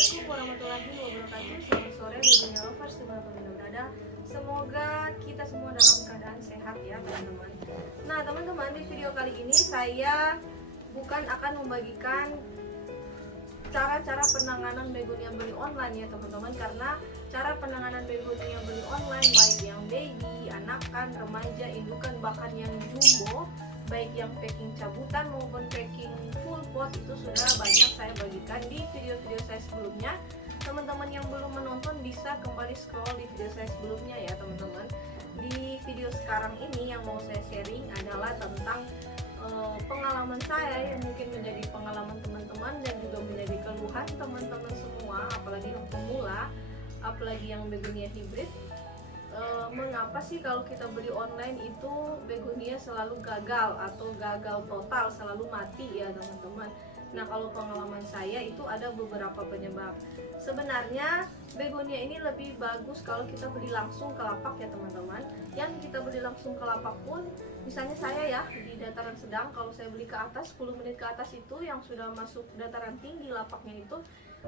Assalamualaikum warahmatullahi wabarakatuh. Selamat sore Begonia Lovers dimanapun Anda berada. Semoga kita semua dalam keadaan sehat ya teman-teman. Nah teman-teman, di video kali ini saya bukan akan membagikan cara-cara penanganan begonia beli online ya teman-teman, karena cara penanganan begonia beli online baik yang baby, anakan, remaja, indukan, bahkan yang jumbo, baik yang packing cabutan maupun packing full pot itu sudah banyak saya bagikan di video-video saya sebelumnya. Teman-teman yang belum menonton bisa kembali scroll di video saya sebelumnya ya teman-teman. Di video sekarang ini yang mau saya sharing adalah tentang pengalaman saya yang mungkin menjadi pengalaman teman-teman dan juga menjadi keluhan teman-teman semua, apalagi yang pemula, apalagi yang begonia hybrid. Mengapa sih kalau kita beli online itu begonia selalu gagal atau gagal total, selalu mati ya teman-teman. Nah kalau pengalaman saya itu ada beberapa penyebab. Sebenarnya begonia ini lebih bagus kalau kita beli langsung ke lapak ya teman-teman. Yang kita beli langsung ke lapak pun, misalnya saya ya di dataran sedang, kalau saya beli ke atas 10 menit ke atas itu yang sudah masuk dataran tinggi lapaknya itu,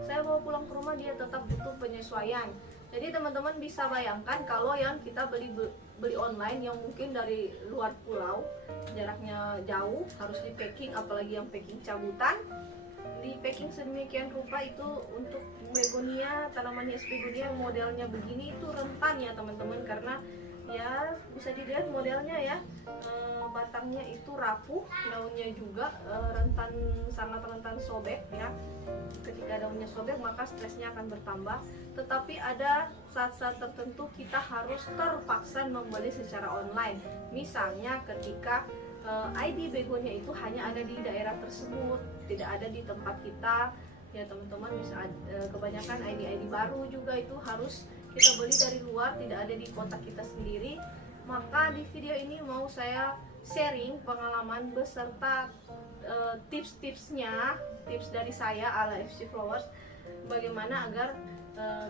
saya bawa pulang ke rumah dia tetap butuh penyesuaian. Jadi teman-teman bisa bayangkan kalau yang kita beli online yang mungkin dari luar pulau, jaraknya jauh, harus di packing, apalagi yang packing cabutan, di packing sedemikian rupa itu untuk begonia, tanaman hias begonia yang modelnya begini itu rentan ya teman-teman, karena ya bisa dilihat modelnya ya, batangnya itu rapuh, daunnya juga sangat rentan sobek ya. Ketika daunnya sobek maka stresnya akan bertambah. Tetapi ada saat-saat tertentu kita harus terpaksa membeli secara online. Misalnya ketika ID begonia itu hanya ada di daerah tersebut, tidak ada di tempat kita ya teman-teman. Bisa kebanyakan ID baru juga itu harus kita beli dari luar, tidak ada di kota kita sendiri. Maka di video ini mau saya sharing pengalaman beserta tips-tipsnya, tips dari saya ala FC Flowers, bagaimana agar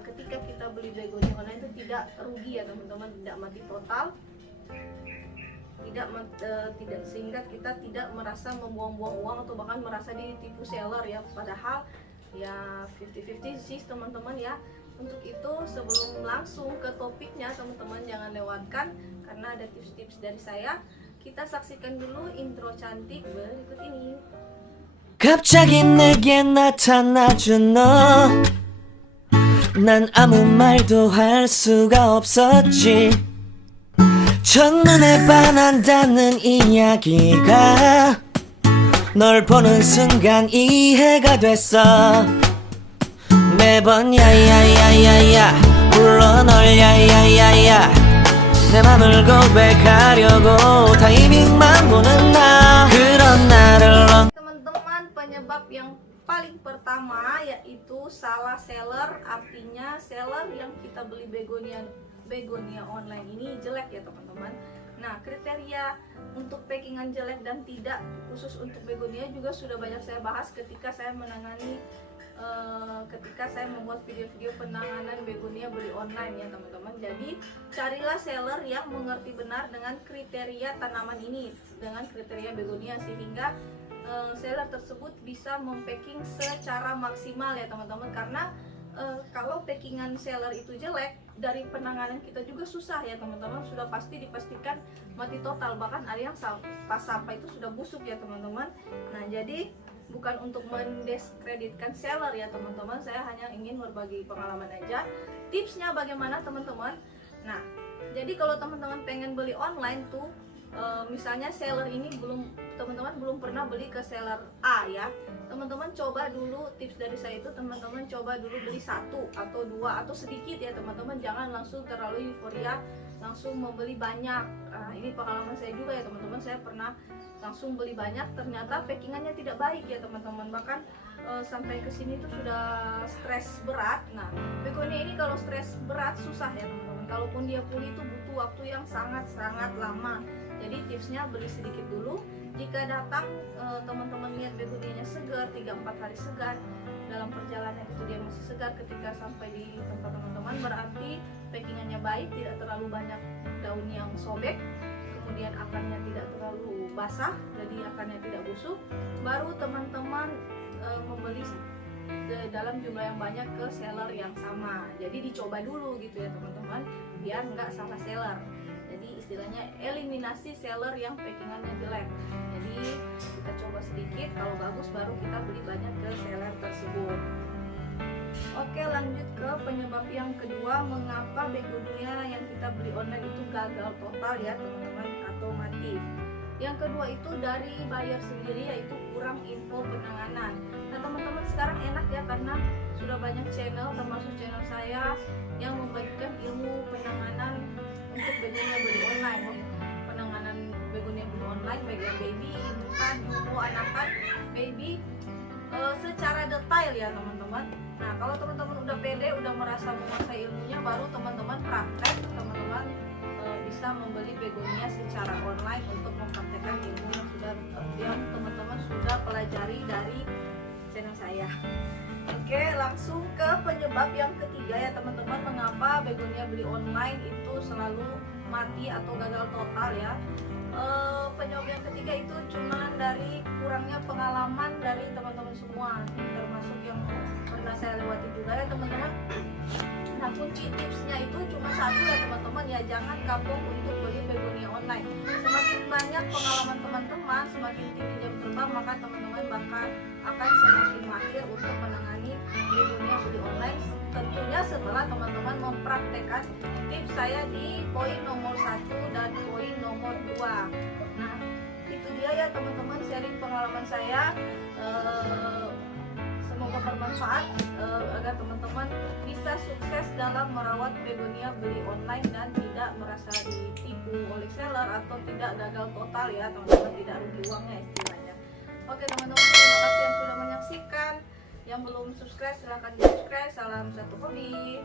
ketika kita beli begonia online itu tidak rugi ya teman-teman, tidak mati total, tidak sehingga kita tidak merasa membuang-buang uang atau bahkan merasa ditipu seller ya, padahal ya 50-50 sih teman-teman ya. Untuk itu sebelum langsung ke topiknya teman-teman jangan lewatkan karena ada tips-tips dari saya. Kita saksikan dulu intro cantik berikut ini. 갑자기 내게 나타나준 너, 난 아무 말도 할 수가 없었지. 첫눈에 반한다는 이야기가 널 보는 순간 이해가 됐어. 매번 야야야야야 불러 널 야야야야 내 맘을 고백하려고 타이밍만 보는 나 그런 나를 Teman-teman, penyebab yang paling pertama yaitu salah seller, artinya seller yang kita beli begonia online ini jelek ya teman-teman. Nah kriteria untuk packingan jelek dan tidak khusus untuk begonia juga sudah banyak saya bahas ketika saya membuat video-video penanganan begonia beli online ya teman-teman. Jadi carilah seller yang mengerti benar dengan kriteria tanaman ini, dengan kriteria begonia, sehingga seller tersebut bisa mempacking secara maksimal ya teman-teman. Karena kalau packingan seller itu jelek, dari penanganan kita juga susah ya teman-teman, sudah pasti dipastikan mati total, bahkan ada yang pas sampai itu sudah busuk ya teman-teman. Nah jadi bukan untuk mendiskreditkan seller ya teman-teman, saya hanya ingin berbagi pengalaman aja. Tipsnya bagaimana teman-teman? Nah jadi kalau teman-teman pengen beli online tuh, misalnya seller ini teman-teman belum pernah beli ke seller A ya, teman-teman coba dulu, tips dari saya itu teman-teman coba dulu beli 1 atau 2 atau sedikit ya teman-teman, jangan langsung terlalu euforia langsung membeli banyak. Ini pengalaman saya juga ya teman-teman, saya pernah langsung beli banyak, ternyata packingannya tidak baik ya teman-teman, bahkan sampai ke sini tuh sudah stres berat. Nah begonia ini kalau stres berat susah ya teman-teman, kalaupun dia pulih itu butuh waktu yang sangat-sangat lama. Jadi tipsnya beli sedikit dulu. Jika datang teman-teman lihat begonianya segar, 3-4 hari segar, dalam perjalanan itu dia masih segar, ketika sampai di tempat teman-teman berarti packingannya baik, tidak terlalu banyak daun yang sobek, kemudian akarnya tidak terlalu basah, jadi akarnya tidak busuk, baru teman-teman membeli dalam jumlah yang banyak ke seller yang sama. Jadi dicoba dulu gitu ya teman-teman, biar nggak salah seller. Jadi istilahnya eliminasi seller yang packingannya jelek. Jadi kita coba sedikit, kalau bagus baru kita beli banyak ke seller tersebut. Oke, lanjut ke penyebab yang kedua, mengapa begonia yang kita beli online itu gagal total ya teman-teman atau mati. Yang kedua itu dari buyer sendiri, yaitu kurang info penanganan. Nah teman-teman sekarang enak ya, karena sudah banyak channel, termasuk channel saya, yang membagikan ilmu penanganan untuk begonia beli online. Penanganan begonia beli online baik yang baby, indukan, jumbo, anakan, baby, secara detail ya teman-teman. Nah kalau teman-teman udah pede, udah merasa menguasai ilmunya, baru teman-teman praktek, teman-teman bisa membeli begonia secara online untuk mempraktekkan ilmu yang teman-teman sudah pelajari dari channel saya. Oke, langsung ke penyebab yang ketiga ya teman-teman, mengapa begonia beli online itu selalu mati atau gagal total ya. Penyebab yang ketiga itu cuma dari kurangnya pengalaman dari teman-teman semua, termasuk yang pernah saya lewati juga ya teman-teman. Nah kunci tipsnya itu cuma satu ya teman-teman ya, jangan kapok untuk beli begonia online. Semakin banyak pengalaman teman-teman, semakin tinggi jam terbang, maka teman-teman akan semakin mahir untuk menangani begonia beli online. Tentunya setelah teman-teman mempraktekkan tips saya di poin nomor 1 dan poin nomor 2. Nah itu dia ya teman-teman sharing pengalaman saya. Semoga bermanfaat agar teman-teman bisa sukses dalam merawat begonia beli online dan tidak merasa ditipu oleh seller atau tidak gagal total ya teman-teman, tidak rugi uangnya istilahnya. Oke teman-teman, terima kasih yang sudah menyaksikan. Yang belum subscribe silahkan di subscribe. Salam satu hobi.